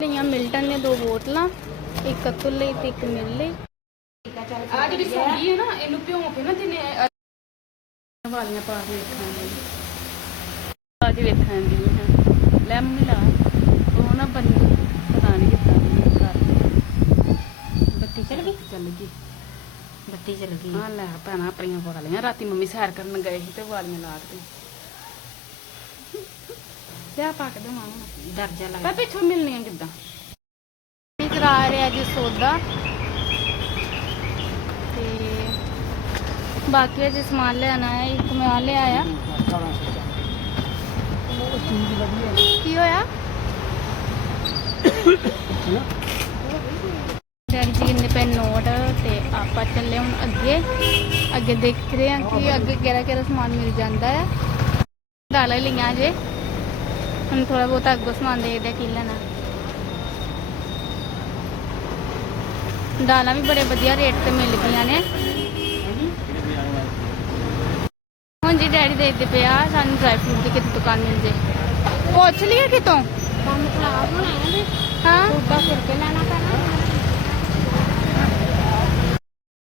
ਲਈਆਂ ਮਿਲਟਨ ਨੇ ਦੋ ਬੋਤਲਾਂ ਇੱਕ ਅਤੁਲ ਲਈ ਤੇ ਇੱਕ ਮਿਲ ਲਈ। ਆ ਜਿਹੜੀ ਸੌਗੀ ਹੈ ਨਾ ਇਹਨੂੰ ਭਿਉਂ ਕੇ ਨਾ ਜਿਹਨੇ ਅਹ, ਵਾਲੀਆਂ ਪਾ ਕੇ ਵੇਖਾਂਗੇ ਆ ਕੇ ਹੈ ਲੈ ਮੰਮੀ ਲਾ ਉਹ ਨਾ ਬਣ ਪਤਾ ਨਹੀਂ ਕਿੱਦਾਂ ਕਰ ਬੱਤੀ ਚਲ ਗਈ? ਚੱਲ ਗਈ। ਬੱਤੀ ਚਲ ਗਈ। ਆ ਲੈ ਭੈਣਾ ਆਪਣੀਆਂ ਵਾਲੀਆਂ ਰਾਤੀ ਮੰਮੀ ਸੈਰ ਕਰਨ ਗਏ ਸੀ ਤੇ ਵਾਲੀਆਂ ਲਾ ਕੇ ਲਿਆ ਪਾ ਕੇ ਦੇਵਾਂ ਹੁਣ ਦਰਜਾ ਲੱਗ ਤਾਂ ਪਿੱਛੋਂ ਮਿਲਣੀਆਂ ਕਿੱਦਾਂ? ਵੀ ਕਰਾ ਰਿਹਾ ਜੀ ਸੌਦਾ। ਤੇ ਬਾਕੀ ਅਜੇ ਸਮਾਨ ਲੈਣਾ ਹੈ ਇੱਕ ਮੈਂ ਆ ਲਿਆਇਆ ਕੀ ਹੋਇਆ? ਡੈਡੀ ਜੀ ਕਿੰਨੇ ਪੈ ਨੋਟ ਤੇ ਆਪਾਂ ਚੱਲੇ ਹੁਣ ਅੱਗੇ। ਅੱਗੇ ਦੇਖ ਰਹੇ ਹਾਂ ਕਿ ਅੱਗੇ ਕਿਹੜਾ ਕਿਹੜਾ ਸਮਾਨ ਮਿਲ ਜਾਂਦਾ ਹੈ ਦਾਲਾਂ ਲਈਆਂ ਜੇ। ਹੁਣ ਥੋੜਾ ਬਹੁਤ ਅੱਗੋਂ ਸਮਾਨ ਦੇਖਦੇ ਕੀ ਲੈਣਾ ਦਾਲਾਂ ਵੀ ਬੜੇ ਵਧੀਆ ਰੇਟ ਤੇ ਮਿਲ ਗਈਆਂ ਨੇ। ਹੁਣ ਜੀ ਡੈਡੀ ਦੇਖਦੇ ਪਿਆ ਸਾਨੂੰ ਡਰਾਈ ਫਰੂਟ ਦੀ ਕਿਤੇ ਦੁਕਾਨ ਮਿਲ ਜੇ। ਪੁੱਛ ਲਿਆ ਕਿਤੋਂ? ਕੰਮ ਖਰਾਬ ਹੋਣਾ ਹੈ ਹਾਂ। ਫਿਰ ਕੇ ਲੈਣਾ ਪੈਣਾ।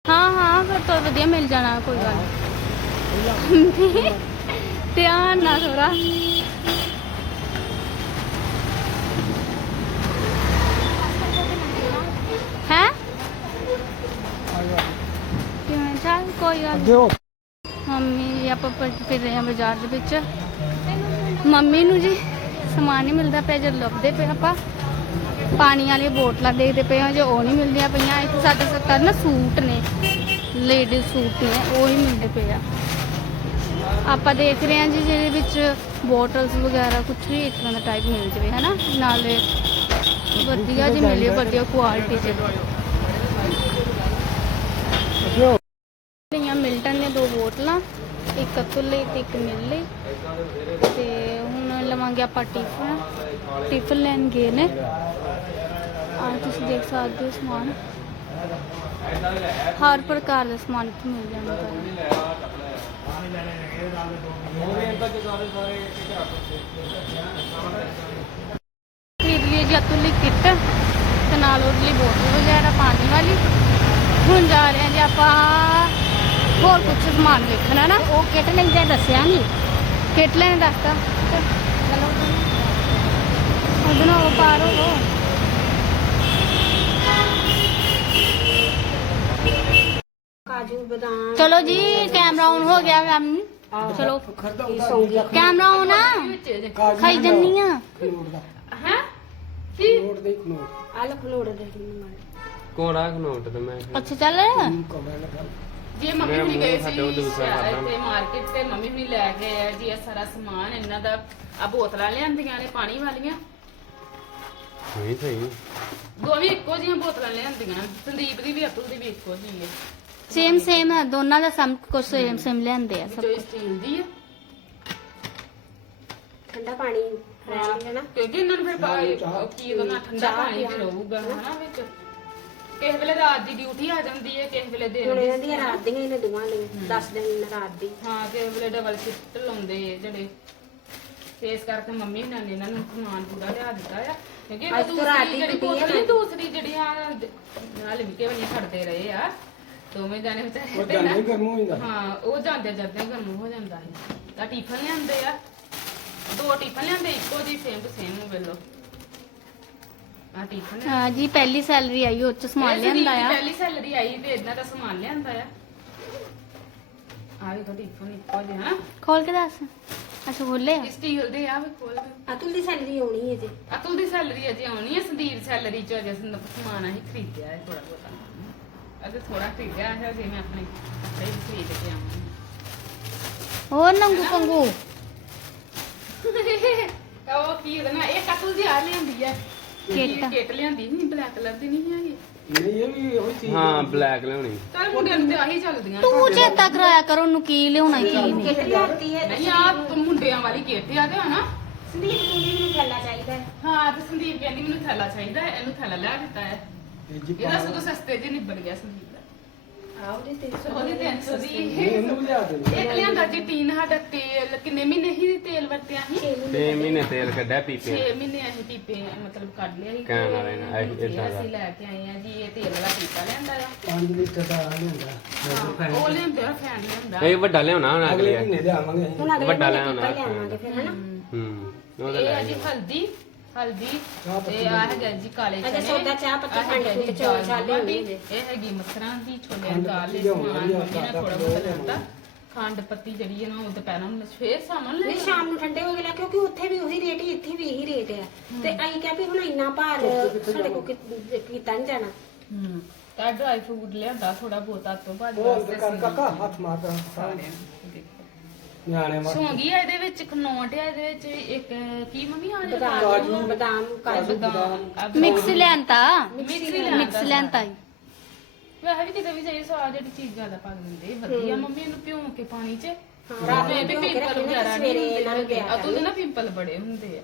ਹਾਂ ਹਾਂ ਫਿਰ ਤਾਂ ਵਧੀਆ ਮਿਲ ਜਾਣਾ ਕੋਈ ਗੱਲ। ਧਿਆਨ ਨਾਲ ਥੋੜਾ ਹੈ ਕਿਵੇਂ ਚੱਲ ਕੋਈ ਗੱਲ ਮੰਮੀ ਜੀ, ਆਪਾਂ ਪ- ਫਿਰ ਰਹੇ ਹਾਂ ਬਾਜ਼ਾਰ ਦੇ ਵਿੱਚ। ਮੰਮੀ ਨੂੰ ਜੀ ਸਮਾਨ ਨਹੀਂ ਮਿਲਦਾ ਪਿਆ ਜਦ ਲੱਭਦੇ ਪਏ ਆਪਾਂ। ਪਾਣੀ ਵਾਲੀਆਂ ਬੋਤਲਾਂ ਦੇਖਦੇ ਪਏ ਹਾਂ, ਜੋ ਉਹ ਨਹੀਂ ਮਿਲਦੀਆਂ ਪਈਆਂ। ਇੱਥੇ ਸਾਡੇ ਸਰਕਾਰ ਨਾ ਸੂਟ ਨੇ ਲੇਡੀਜ਼ ਸੂਟ ਨੇ, ਉਹ ਹੀ ਮਿਲਦੇ ਪਏ ਆ। ਆਪਾਂ ਦੇਖ ਰਹੇ ਹਾਂ ਜੀ, ਜਿਹਦੇ ਵਿੱਚ ਬੋਟਲਸ ਵਗੈਰਾ ਕੁਝ ਵੀ ਇਸ ਤਰ੍ਹਾਂ ਦਾ ਟਾਈਪ ਮਿਲ ਜਵੇ, ਹਨਾ? ਨਾਲੇ ਵਧੀਆ ਜੀ ਮਿਲੇ, ਵਧੀਆ ਕੁਆਲਿਟੀ ਚ ਲਈਆਂ ਮਿਲਟਨ ਨੇ ਦੋ ਬੋਤਲਾਂ ਇੱਕ ਅਤੁਲ ਲਈ ਤੇ ਇੱਕ ਮਿਲ ਲਈ ਤੇ ਹੁਣ ਲਵਾਂਗੇ ਆਪਾਂ ਟਿਫਨ। ਟਿਫਨ ਲੈਣ ਗਏ ਨੇ। ਆ ਤੁਸੀਂ ਦੇਖ ਸਕਦੇ ਹੋ ਸਮਾਨ। ਹਰ ਪ੍ਰਕਾਰ ਦਾ ਸਮਾਨ ਇੱਥੇ ਮਿਲ ਜਾਂਦਾ। ਖਰੀਦ ਲਈ ਜੀ ਅਤੁਲ ਲਈ ਕਿੱਟ ਤੇ ਨਾਲ ਉਹਦੇ ਲਈ ਬੋਤਲ ਵਗੈਰਾ ਪਾਣੀ ਵਾਲੀ। ਹੁਣ ਜਾ ਰਹੇ ਹਾਂ ਜੀ ਆਪਾਂ ਹੋਰ ਕੁਝ ਸਮਾਨ ਵੇਖਣਾ ਨਾ? ਉਹ ਕਿਟ ਲੈਂਦੇ ਦੱਸਿਆ ਨਹੀਂ ਕਿੱਟ ਲੈਣ ਦੱਸਤਾ। ਉਹਦੇ ਨਾਲ ਉਹ ਪਾਰ ਹੋ ਕਾਜੂ ਬਦਾਮ। ਚਲੋ ਜੀ ਕੈਮਰਾ ਆਨ ਹੋ ਗਿਆ ਮੈਮ ਚਲੋ। ਕੈਮਰਾ ਆਨ ਆ। ਖਾਈ ਜੰਨੀ ਆ। ਹੈ? ਕੀ? ਆਲ ਖਲੋੜ। ਦੇ ਕੋੜਾ ਤੇ ਮੈਂ। ਅੱਛਾ ਚੱਲ। ਜੇ ਮੰਮੀ ਮੇਰਾ ਹੁਣੀ ਮੂੰਹ ਗਏ ਸਾਡੇ ਉਹ ਸੀ ਦੂਸਰਾ ਕਰਨਾ। ਤੇ ਮਾਰਕੀਟ ਤੇ ਮੰਮੀ ਹੁਣੀ ਲੈ ਕੇ ਆਏ ਆ ਜੀ ਇਹ ਸਾਰਾ ਸਮਾਨ ਇਹਨਾਂ ਦਾ। ਆ ਬੋਤਲਾਂ ਲਿਆਂਦੀਆਂ ਨੇ ਪਾਣੀ ਵਾਲੀਆਂ। ਨਹੀਂ ਸਹੀ। ਦੋਵੇਂ ਇੱਕੋ ਜਿਹੀਆਂ ਬੋਤਲਾਂ ਲਿਆਂਦੀਆਂ ਸੰਦੀਪ ਦੀ ਵੀ ਅਤੁਲ ਦੀ ਵੀ ਇੱਕੋ ਜਿਹੀ ਹੈ। ਸੇਮ ਸੇਮ ਹੈ ਦੋਨਾਂ ਦਾ ਸਮ ਕੁਝ ਸੇਮ ਸੇਮ ਲੈਂਦੇ ਆ ਸਭ ਜੋ ਸਟੀਲ ਦੀ ਹੈ ਠੰਡਾ ਪਾਣੀ ਰਹਿਣ ਦੇਣਾ ਕਿਉਂਕਿ ਇਹਨਾਂ ਨੂੰ ਫਿਰ ਪਾ- ਕੀ ਉਹਦਾ ਨਾ ਠੰਡਾ ਪਾਣੀ ਵੀ ਰਹੂਗਾ ਹਨਾ ਵਿੱਚ। ਕਿਸੇ ਵੇਲੇ ਰਾਤ ਦੀ ਡਿਊਟੀ ਆ ਜਾਂਦੀ ਹੈ ਕਿਸੇ ਵੇਲੇ ਦਿਨ? ਹੁਣ ਦੀ ਇਹਨਾਂ ਦੀਆਂ ਰਾਤ ਦੀਆਂ ਇਹਨੇ ਦੋਵਾਂ ਨੇ 10 ਦਿਨ ਰਾਤ ਦੀ। ਹਾਂ ਕਿਸੇ ਵੇਲੇ ਡਬਲ ਸ਼ਿਫਟ ਲਾਉਂਦੇ ਆ ਜਿਹੜੇ। ਤੇ ਇਸ ਕਰਕੇ ਮੰਮੀ ਨੇ ਇਹਨਾਂ ਨੂੰ ਸਮਾਨ ਪੂਰਾ ਲਿਆ ਦਿੱਤਾ ਆ। ਕਿਉਂਕਿ ਅੱਜ ਤੋਂ ਰਾਤ ਦੀ ਜਿਹੜੀ ਦੂਸਰੀ ਜਿਹੜੀਆਂ ਨਾਲ ਵੀ ਕਿਵੇਂ ਖੜਦੇ ਰਹੇ ਆ। ਦੋਵੇਂ ਜਾਣੇ ਵਿਚਾਰੇ ਉਹ ਗਰਮ ਹੋ ਜਾਂਦਾ ਹਾਂ ਉਹ ਜਾਂਦੇ ਜਾਂਦੇ ਗਰਮ ਹੋ ਜਾਂਦਾ ਹੈ ਤਾਂ ਟਿਫਨ ਲਿਆਂਦੇ ਆ। ਦੋ ਟਿਫਨ ਲਿਆਂਦੇ ਇੱਕੋ ਜਿਹੀ ਸੇਮ ਟੂ ਸੇਮ ਵੇਲੋ ਆ ਟਿਫਨ ਆ ਹਾਂ ਜੀ ਪਹਿਲੀ ਸੈਲਰੀ ਆਈ ਉਹ ਚ ਸਮਾਨ ਇਹ ਸੰਦੀਪ ਲਿਆਂਦਾ ਦੀ ਆ। ਪਹਿਲੀ ਸੈਲਰੀ ਆਈ ਤੇ ਇਦਾਂ ਦਾ ਸਮਾਨ ਲਿਆਂਦਾ ਆ। ਆ ਵੀ ਤੁਹਾਡੀ ਟਿਫਨ ਇੱਕੋ ਜਿਹਾ ਹਨਾ? ਖੋਲ ਕੇ ਦੱਸ। ਅੱਛਾ ਖੋਲੇ ਆ ਸਟੀਲ ਦੇ ਆ ਵੀ ਖੋਲ ਕੇ। ਅਤੁਲ ਦੀ ਸੈਲਰੀ ਆਉਣੀ ਹੈ ਜੇ। ਅਤੁਲ ਦੀ ਸੈਲਰੀ ਅਜੇ ਆਉਣੀ ਹੈ ਸੰਦੀਪ ਸੈਲਰੀ ਚ ਅਜੇ ਸੰਦ ਸਮਾਨ ਅਸੀਂ ਖਰੀਦਿਆ ਹੈ ਥੋੜਾ ਬਹੁਤਾ। ਅਜੇ ਥੋੜਾ ਖਰੀਦਿਆ ਹੈ ਜੇ ਮੈਂ ਆਪਣੇ ਕੱਪੜੇ ਵੀ ਖਰੀਦ ਕੇ ਆਵਾਂਗੀ ਹੋਰ ਨੰਗੂ ਪੰਗੂ? ਉਹ ਕੀ ਉਹਦਾ ਨਾ? ਇਹ ਕਤਲ ਦੀ ਆ ਲਿਆਂਦੀ ਹੈ। ਕਿੱਟ। ਕਿੱਟ। ਲਿਆਂਦੀ ਨਹੀਂ ਬਲੈਕ ਕਲਰ ਦੀ ਨਹੀਂ ਹੈਗੀ। ਨਹੀਂ ਇਹ ਵੀ ਉਹੀ ਚੀਜ਼ ਹਾਂ ਬਲੈਕ ਲਿਆਉਣੀ। ਚੱਲ ਮੁੰਡਿਆਂ ਨੂੰ ਤੇ ਆਹੀ ਚੱਲਦੀਆਂ। ਤੂੰ ਚੇਤਾ ਕਰਾਇਆ ਕਰ ਉਹਨੂੰ ਕੀ ਲਿਆਉਣਾ ਕੀ ਨਹੀਂ। ਕਿਟ ਲਿਆਤੀ ਹੈ। ਨਹੀਂ ਆ ਮੁੰਡਿਆਂ ਵਾਲੀ ਕਿੱਟ ਆ ਤੇ ਹਨਾ। ਸੰਦੀਪ ਨੂੰ ਵੀ ਮੈਨੂੰ ਥੈਲਾ ਚਾਹੀਦਾ ਹੈ। ਹਾਂ ਤੇ ਸੰਦੀਪ ਕਹਿੰਦੀ ਮੈਨੂੰ ਥੈਲਾ ਚਾਹੀਦਾ ਹੈ ਇਹਨੂੰ ਥੈਲਾ ਲਿਆ ਦਿੱਤਾ ਹੈ। ਜੀ ਇਹਦਾ ਸਗੋਂ ਸਸਤੇ ਜਿਹੇ ਨਿਬੜ ਗਿਆ ਸੰਦੀਪ। ਦਾ ਆਉ ਤੇ ਉਹਦੀ 300 ਦੀ ਇਹਨੂੰ ਲਿਆ ਦੇ। ਇੱਕ ਲਿਆਂਦਾ ਜੀ? ਟੀਨ ਸਾਡਾ ਤੇਲ ਕਿੰਨੇ ਮਹੀਨੇ ਹੀ ਤੇਲ ਵਰਤਿਆ ਸੀ? 6 ਮਹੀਨੇ ਤੇਲ ਕੱਢਿਆ ਪੀਪੇ 6 ਮਹੀਨੇ ਅਸੀਂ ਪੀਪੇ ਮਤਲਬ ਕੱਢ ਲਿਆ ਸੀ ਕਹਿਣ ਵਾਲੇ ਨੇ, ਅਸੀਂ ਏਦਾਂ ਦਾ। ਅਸੀਂ ਲੈ ਕੇ ਆਏ ਆ ਜੀ ਇਹ ਤੇਲ ਵਾਲਾ ਪੀਪਾ ਲਿਆਂਦਾ ਆ। 5 ਲੀਟਰ ਦਾ ਲਿਆਂਦਾ ਉਹ ਲਿਆਂਦੇ ਫੈਨ ਲਿਆਂਦਾ। ਇਹ ਵੱਡਾ ਲਿਆਉਣਾ ਹੁਣ ਅਗਲੇ ਮਹੀਨੇ ਲਿਆਵਾਂਗੇ ਵੱਡਾ ਲਿਆਵਾਂਗੇ ਫਿਰ ਹਨਾ? ਹੂੰ ਉਹਦਾ ਲੈ ਜੀ ਹਲਦੀ। ਹਲਦੀ ਚਾਹ ਪੱਤੀ ਤੇ ਆ ਹੈਗਾ ਜੀ ਕਾਲੇ ਅੱਛਾ, ਚਨੇ। ਸੌਦਾ ਚਾਹ ਪੱਤੀ, ਆਹ ਹੈਗਾ ਖੰਡ, ਜੀ ਚੌਲ, ਦਾਲ ਛਾਲੇ ਮੰਮੀ ਹੁੰਦੇ ਦੀ। ਇਹ ਹੈਗੀ ਮਸਰਾਂ ਦੀ ਖੰਡ ਦੀ ਦਾਲ ਪੱਤੀ ਦੇ ਲਿਆਉਣੀ ਸਮਾਨ ਆ, ਮੰਮੀ ਨੇ ਥੋੜਾ ਲਿਆਉਣਾ। ਬਹੁਤ ਲੈਂਦਾ। ਖੰਡ ਪੱਤੀ ਜਿਹੜੀ ਹੈ ਨਾ ਉਹ ਦੁਪਹਿਰਾਂ ਨੂੰ ਫੇਰ ਸਾਮਨ ਲੈ ਨਹੀਂ ਸ਼ਾਮ ਨੂੰ ਠੰਡੇ ਹੋ ਗਏ ਲੈ ਕਿਉਂਕਿ ਉੱਥੇ ਵੀ ਉਹੀ ਰੇਟ ਹੀ ਇੱਥੇ ਵੀ ਇਹੀ ਰੇਟ ਆ। ਤੇ ਅਸੀਂ ਕਿਹਾ ਵੀ ਹੁਣ ਇੰਨਾ ਭਾਰ ਸਾਡੇ ਕੋਲ ਕਿ- ਕੀਤਾ ਨਹੀਂ ਜਾਣਾ। ਹੂੰ। ਤਾਂ ਡਰਾਈ ਫਰੂਟ ਲਿਆਂਦਾ ਥੋੜਾ ਬਹੁਤਾ ਤੋਂ ਬਾਅਦ ਉਹ ਅੰਦਰ ਕਰ ਕਾਕਾ ਹੱਥ ਮਾਰਦਾ ਨਿਆਣੇ ਮਾਰ ਸੌਂਗੀ ਆ ਇਹਦੇ ਵਿੱਚ ਖਨੋਟ ਆ ਇਹਦੇ ਵਿੱਚ ਇੱਕ ਕੀ ਮੰਮੀ ਆ ਬਦਾਮ। ਬਦਾਮ ਕਾਜੂ ਬਦਾਮ। ਮਿਕਸ ਲਿਆਂਤਾ ਮਿਕਸੀ ਮਿਕਸ ਲਿਆਂਦਾ ਲਿਆਂਤਾ ਈ। ਵੈਸੇ ਵੀ ਕਿਤੇ ਵੀ ਜਾਈ ਸਵਾਦ ਜਿਹੜੀ ਚੀਜ਼ ਜ਼ਿਆਦਾ ਪਾ ਦਿੰਦੇ ਵਧੀਆ ਮੰਮੀ ਇਹਨੂੰ ਭਿਉਂ ਕੇ ਪਾਣੀ 'ਚ। ਰਾਤ ਮੈਂ ਨੂੰ ਵੀ ਭਿਉਂ ਕੇ ਪਿੰਪਲ ਰੱਖਣਾ ਵਗੈਰਾ ਸਵੇਰੇ ਨਹੀਂ ਇਹਨਾਂ ਨੂੰ ਹੁੰਦੇ ਦਿਆ ਆ ਤੂੰ ਨਾ ਪਿੰਪਲ ਬੜੇ ਹੁੰਦੇ ਆ।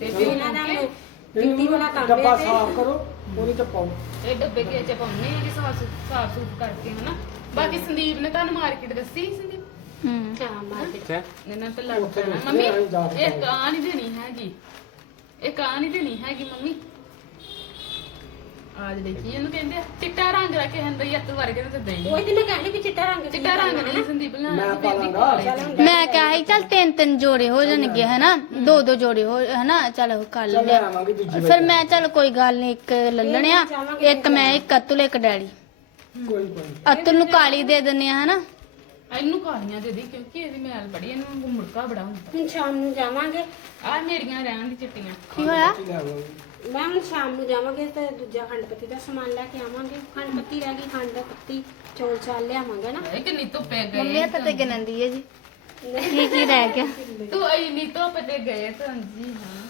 ਤੇ ਇਹਨਾਂ ਭਿਉਂ ਦਾ ਕੇ ਬਿੰਦੀ ਵਾਲਾ ਕੰਮ ਡੱਬਾ ਹੈ ਸਾਫ਼ ਕਰੋ ਉਹਦੇ ਚ ਪਾਓ। ਇਹ ਡੱਬੇ ਕੇ ਚ ਪਾਉਣੇ ਆ ਕਿ ਸਾਫ਼ ਸਾਫ਼ ਸੂਫ ਕਰਕੇ ਹਨਾ। ਬਾਕੀ ਸੰਦੀਪ ਨੇ ਤੁਹਾਨੂੰ ਮਾਰਕੀਟ ਦੱਸੀ ਸੀ ਸੰਦੀਪ ਹੂੰ ਤੇ ਹਾਂ ਮਾਰਕੀਟ ਅੱਛਾ ਇਹਨਾਂ ਤੇ ਲੜ ਉੱਥੇ ਪੈਣਾ ਦੱਸੀ ਮੰਮੀ ਆ, ਜਾ ਕੇ ਇਹ ਕਾਂ ਨਹੀਂ ਦੇਣੀ ਹੈਗੀ। ਇਹ ਕਾਂ ਨਹੀਂ ਦੇਣੀ ਹੈਗੀ ਮੰਮੀ। ਆਜ ਦੇਖੀ ਇਹਨੂੰ ਕਹਿੰਦੇ ਆ, ਚਿੱਟਾ ਰੰਗ ਰੱਖੇ ਹੰਦਾ ਯੱਤ ਵਰਗੇ ਨੂੰ ਤੇ ਦੇਈ। ਉਹ ਇਹਦੇ ਨਾਲ ਕਹਿੰਦੇ ਵੀ ਚਿੱਟਾ ਰੰਗ ਚਿੱਟਾ ਰੰਗ ਨਹੀਂ ਸੰਦੀਪ ਲੈਣਾ ਮੈਂ ਤੇ ਬੇਬੀ ਪਾ ਲਾਂਗਾ। ਕਾਲੇ। ਮੈਂ ਕਿਹਾ ਸੀ ਚੱਲ ਤਿੰਨ ਤਿੰਨ ਜੋੜੇ ਹੋ ਜਾਣਗੇ ਹਨਾ? ਦੋ ਦੋ ਜੋੜੇ ਹੋ ਹਨਾ? ਚੱਲ ਕਰ ਚੱਲ ਲੈ ਲਿਆ ਆਵਾਂਗੇ ਦੂਜੀ ਫਿਰ ਮੈਂ ਚੱਲ ਕੋਈ ਗੱਲ ਨਹੀਂ ਇੱਕ ਲੱਲਣਿਆ ਇੱਕ ਮੈਂ ਇੱਕ ਅਤੁਲ ਇੱਕ ਡੈਡੀ। ਕੋਈ ਕੋਈ ਅਤੁਲ ਨੂੰ ਕਾਲੀ ਦੇ ਦਿੰਨੇ ਆ ਹਨਾ? ਇਹਨੂੰ ਕਾਲੀਆਂ ਦੇ ਦੀ ਕਿਉਂਕਿ ਇਹਦੀ ਮੈਲ ਬੜੀ ਇਹਨੂੰ ਮੁੜਕਾ ਬੜਾ ਹੁੰਦਾ। ਹੁਣ ਸ਼ਾਮ ਨੂੰ ਜਾਵਾਂਗੇ। ਆ ਮੇਰੀਆਂ ਰਹਿਣ ਦੀ ਚਿੱਟੀਆਂ। ਕੀ ਹੋਇਆ? ਮੈਂ ਹੁਣ ਸ਼ਾਮ ਨੂੰ ਜਾਵਾਂਗੇ ਤੇ ਦੂਜਾ ਖੰਡ ਪੱਤੀ ਦਾ ਸਮਾਨ ਲੈ ਕੇ ਆਵਾਂਗੇ। ਖੰਡ ਪੱਤੀ ਰਹਿ ਗਈ ਖੰਡ ਪੱਤੀ ਚੌਲ ਚਾਲ ਲਿਆਵਾਂਗੇ ਨਾ। ਇਹ ਕਿੰਨੀ ਧੁੱਪੇ ਮੰਮੀ ਗਏ ਹੱਥ ਤੇ ਗਿਣਦੀ ਹੈ ਜੀ। ਕੀ ਕੀ ਰਹਿ ਗਿਆ? ਤੂੰ ਇੰਨੀ ਧੁੱਪ ਤੇ ਗਏ ਤਾਂ ਜੀ ਹਾਂ।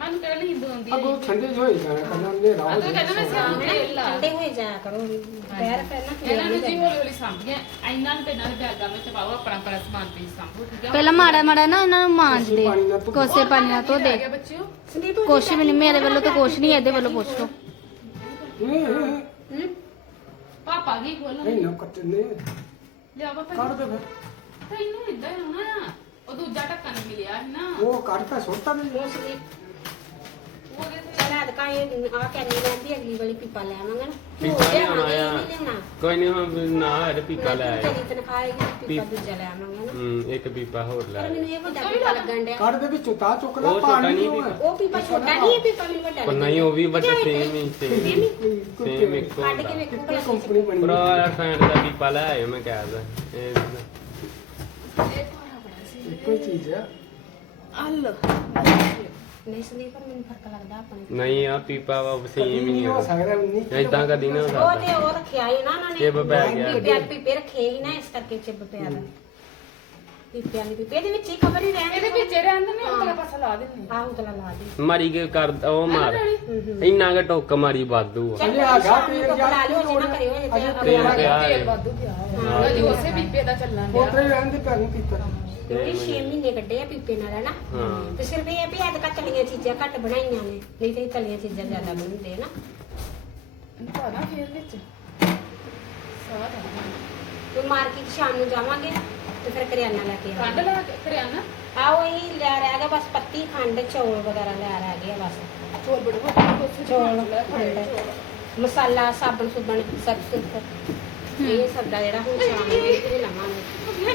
ਸਾਨੂੰ ਕਿਹੜਾ ਨਹੀਂ ਦੋਂਦੀ ਅਗੋ ਠੰਡੇ ਜੋ ਹੋਈ ਜਾਣਾ ਕੰਨਾਂ ਨੇ ਰਾਹ ਤੂੰ ਕਹਿੰਦਾ ਮੈਂ ਸਿਆਮ ਤੇਲ ਲਾ ਠੰਡੇ ਹੋਏ ਜਾਇਆ ਕਰੋ ਪੈਰ ਪੈਰ ਨਾ ਇਹਨਾਂ ਨੂੰ ਜੀ ਹੌਲੀ ਹੌਲੀ ਸੰਭੀਆਂ ਇਹਨਾਂ ਨੂੰ ਤੇ ਨਾਲ ਬੈਗਾਂ ਵਿੱਚ ਪਾਓ ਆਪਣਾ ਆਪਣਾ ਸਮਾਨ ਤੇ ਸੰਭੋ ਠੀਕ ਹੈ ਪਹਿਲਾਂ ਮਾੜਾ ਮਾੜਾ ਨਾ ਇਹਨਾਂ ਨੂੰ ਮਾਂਜ ਦੇ ਕੋਸੇ ਪਾਣੀ ਨਾਲ ਧੋ ਦੇ ਗਿਆ ਬੱਚਿਓ ਸੰਦੀਪ ਕੁਛ ਵੀ ਨਹੀਂ ਮੇਰੇ ਵੱਲੋਂ ਤਾਂ ਕੁਛ ਨਹੀਂ ਇਹਦੇ ਵੱਲੋਂ ਪੁੱਛ ਲਓ ਨਹੀਂ ਹੂੰ ਪਾਪਾ ਕੀ ਖੋਲ ਨਹੀਂ ਨਾ ਕੱਟ ਨੇ ਲਿਆ ਪਾਪਾ ਕੱਢ ਦੇ ਫਿਰ ਤੈਨੂੰ ਇਦਾਂ ਹੀ ਹੋਣਾ ਉਹ ਦੂਜਾ ਢੱਕਣ ਮਿਲਿਆ ਸੀ ਨਾ ਉਹ ਕੱਢ ਕੇ ਸੁੱਟਤਾ ਨਹੀਂ ਉਹ ਸੰਦੀਪ ਉਹਦੇ ਦਕਾ ਇਹ ਆ ਕੈਨੀ ਲੈਂਦੀ ਅਗਲੀ ਵਾਲੀ ਪੀਪਾ ਲੈ ਆਵਾਂਗੇ ਨਾ। ਪੀਪਾ ਲਿਆਉਣਾ ਆ। ਕੋਈ ਨਹੀਂ ਹੁਣ ਨਾ ਇਹ ਪੀਪਾ ਲੈ ਆਇਆ ਤਨਖਾਹ ਆਏਗੀ ਪੀਪਾ ਦੂਜਾ ਲੈ ਆਵਾਂਗੇ ਨਾ। ਹੂੰ ਇੱਕ ਪੀਪਾ ਹੋਰ ਲੈ ਪਰ। ਮੈਨੂੰ ਇਹ ਵੱਡਾ ਪੀਪਾ ਲੱਗਣ ਡਿਆ। ਕੱਢ ਦੇ ਵਿੱਚੋਂ ਤਾਂ ਚੁੱਕ ਲਾ ਉਹ ਛੋਟਾ ਪਾਣੀ ਨਹੀਂ। ਉਹ ਪੀਪਾ ਛੋਟਾ ਨਹੀਂ ਇਹ ਪੀਪਾ ਮੈਨੂੰ ਵੱਡਾ ਪਰ ਨਹੀਂ ਉਹ ਵੀ ਵੱਡਾ ਸੇਮ ਹੀ? ਸੇਮ ਸੇਮ ਇੱਕੋ ਕੱਢ ਕੇ ਵੇਖੋ ਭਲਾ ਕੰਪਨੀ ਬਣੀ। ਭਰਾ ਫੈਂਡ ਦਾ ਪੀਪਾ ਲੈ ਆਇਓ ਮੈਂ ਕਹਿ ਦਾ ਇਹ ਇੱਕੋ ਚੀਜ਼ ਆ। ਅੱਲ ਨਹੀਂ ਸੰਦੀਪ ਪਰ ਮੈਨੂੰ ਫ਼ਰਕ ਲੱਗਦਾ ਆਪਣੇ ਨਹੀਂ ਆ ਪੀਪਾ ਵਾ ਸੇਮ ਹੀ ਨਹੀਂ ਹੋ ਆ ਸਕਦਾ ਨਹੀਂ ਏਦਾਂ ਕਦੀ ਨਾ ਹੋ ਉਹ ਸਕਦਾ। ਤੇ ਉਹ ਰੱਖਿਆ ਹੀ ਨਾ ਉਹਨਾਂ ਨੇ ਚਿੱਬ ਪੈ ਗਿਆ। ਪੀਪੇ ਪੀਪੇ ਰੱਖੇ ਹੀ ਨਾ ਇਸ ਕਰਕੇ ਚਿੱਬ ਪਿਆ ਦਾ ਪੀਪਿਆਂ ਦੀ ਪੀਪੇ ਇਹਦੇ ਵਿੱਚ ਹੀ ਖਬਰ ਹੀ ਰਹਿਣ ਇਹਦੇ ਵਿੱਚ ਰਹਿੰਦੇ ਨੇ ਉਤਲਾ ਪਾਸਾ ਲਾ ਦਿੰਦੇ ਆਹੋ ਤਲਾ ਲਾ ਦੀ। ਮਾਰੀ ਕੇ ਕਰ ਉਹ ਮਾਰ। ਇੰਨਾ ਕੁ ਟੋਕ ਮਾਰੀ ਵਾਧੂ ਆ। ਚੱਲ ਅਜੇ ਆ ਗਿਆ ਸ਼ਾਮ ਨੂੰ ਤੇਲ ਕੱਪੜਾ ਜਾ ਲਿਓ ਜਿੰਨਾ ਕਰਿਓ ਅਜੇ ਤੇ ਤੇਲ ਪਿਆ ਤੇਲ ਹੈ। ਵਾਧੂ ਪਿਆ ਹੋਇਆ ਅਜੇ ਉਸੇ ਬੀਬੇ ਦਾ ਚੱਲਣ ਡਿਆ ਉਤਰੇ ਰਹਿਣ ਦੇ ਪੈਰ ਨੂੰ ਪੀਪਾ ਕਿਉਂਕਿ 6 ਮਹੀਨੇ ਕੱਢੇ ਆ ਪੀਪੇ ਨਾਲ ਹਨਾ? ਹਾਂ। ਤੇ ਸਿਰਫ ਇਹ ਆ ਵੀ ਐਤਕਾ ਤਲੀਆਂ ਚੀਜ਼ਾਂ ਘੱਟ ਬਣਾਈਆਂ ਨੇ ਨਹੀਂ ਤੇ ਤਲੀਆਂ ਚੀਜ਼ਾਂ ਜ਼ਿਆਦਾ ਬਣਦੇ ਨਾ। ਪਾਣਾ ਫੇਰ ਵਿੱਚ? ਸਾਰਾ ਤੇ ਮਾਰਕੀਟ ਸ਼ਾਮ ਨੂੰ ਜਾਵਾਂਗੇ ਤੇ ਫਿਰ ਕਰਿਆਨਾ ਲੈ ਕੇ ਕੰਡ ਆਵਾਂਗੇ। ਲਾ ਕੇ ਕਰਿਆਨਾ? ਆਓ ਹੀ ਲੈ ਰਹਿ ਗਿਆ ਬਸ ਪੱਤੀ ਖੰਡ ਚੌਲ ਵਗੈਰਾ ਲੈ ਰਹਿ ਗਏ ਆ ਬਸ। ਚੋਲ ਬੜੇ ਵੱਡੇ ਚੌਲ ਖੰਡ। ਮਸਾਲਾ ਸਾਬਣ ਸੁਬਣ ਸਭ ਸੁੱਕ। ਇਹ ਸਬਦਾ ਜਿਹੜਾ ਹੁਣ ਸ਼ਾਮ ਨੂੰ ਇਹ ਲਵਾਂਗੇ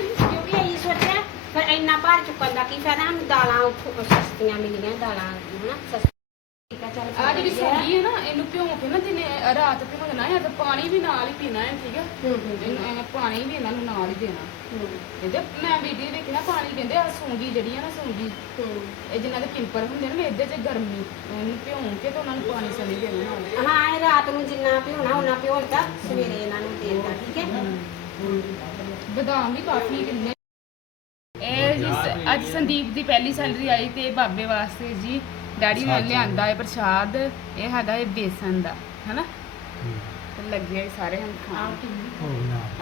ਕਿਉਂਕਿ ਅਸੀਂ ਸੋਚਿਆ ਫਿਰ ਇੰਨਾ ਭਾਰ ਚੁੱਕਣ ਦਾ ਕੀ ਫਾਇਦਾ ਸਾਨੂੰ ਦਾਲਾਂ ਉੱਥੋਂ ਸਸਤੀਆਂ ਮਿਲੀਆਂ ਦਾਲਾਂ ਹਨਾ? ਸਸਤੀਆਂ ਠੀਕ ਆ ਚੱਲ ਆ ਜਿਹੜੀ ਸੌਗੀ ਹੈ ਨਾ ਇਹਨੂੰ ਭਿਉਂ ਕੇ ਨਾ ਦਿਨੇ ਰਾਤ ਭਿਉਂ ਦੇਣਾ ਹੈ ਤੇ ਪਾਣੀ ਵੀ ਨਾਲ ਹੀ ਪੀਣਾ ਹੈ ਠੀਕ ਹੈ ਹੂੰ ਹੂੰ। ਇਹਨੂੰ ਐਂ ਪਾਣੀ ਵੀ ਇਹਨਾਂ ਨੂੰ ਨਾਲ ਹੀ ਦੇਣਾ। ਹੂੰ। ਕਹਿੰਦੇ ਮੈਂ ਵੀਡੀਓ ਦੇਖਿਆ ਪਾਣੀ ਕਹਿੰਦੇ ਆ ਸੌਂਗੀ ਜਿਹੜੀ ਆ ਨਾ ਸੌਂਗੀ ਹੂੰ। ਇਹ ਜਿਨ੍ਹਾਂ ਦੇ ਪਿੰਪਲ ਹੁੰਦੇ ਨੇ ਇਹਦੇ 'ਚ ਗਰਮੀ ਭਿਉਂ ਕੇ ਤੇ ਉਹਨਾਂ ਨੂੰ ਪਾਣੀ ਸਣੀ ਦੇਣਾ। ਨਾਲ ਹਾਂ ਇਹ ਰਾਤ ਨੂੰ ਜਿੰਨਾ ਭਿਉਣਾ ਉਹਨਾਂ ਭਿਉਣਦਾ ਸਵੇਰੇ ਇਹਨਾਂ ਨੂੰ ਦੇਣਾ ਠੀਕ ਹੈ। ਬਦਾਮ ਵੀ ਕਾਫੀ ਕਿੰਨੇ ਸੰਦੀਪ ਦੀ ਪਹਿਲੀ ਸੈਲਰੀ ਆਈ ਤੇ ਬਾਬੇ ਵਾਸਤੇ ਜੀ। ਡੈਡੀ ਨੇ ਲਿਆਂਦਾ ਹੈ ਪ੍ਰਸ਼ਾਦ ਇਹ ਹੈਗਾ ਹੈ ਬੇਸਨ ਦਾ ਹਨਾ? ਤੇ ਲੱਗੇ ਆ ਸਾਰੇ ਹੁਣ ਖਾਣ।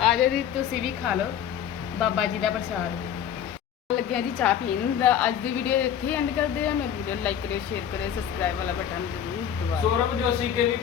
ਆ ਜਾਓ ਜੀ ਤੁਸੀਂ ਵੀ ਖਾ ਲਓ ਬਾਬਾ ਜੀ ਦਾ ਪ੍ਰਸ਼ਾਦ। ਲੱਗਿਆ ਜੀ ਚਾਹ ਪੀਣ ਦਾ। ਅੱਜ ਦੀ ਵੀਡੀਓ ਇੱਥੇ ਐਂਡ ਕਰਦੇ ਆ ਮੇਰੀ ਵੀਡੀਓ ਲਾਈਕ ਕਰਿਓ ਸ਼ੇਅਰ ਕਰਿਓ ਸਬਸਕ੍ਰਾਈਬ ਵਾਲਾ ਬਟਨ ਜ਼ਰੂਰ ਦਬਾਓ। ਸੌਰਵ ਜੋਸ਼ੀ ਕੇ ਵੀ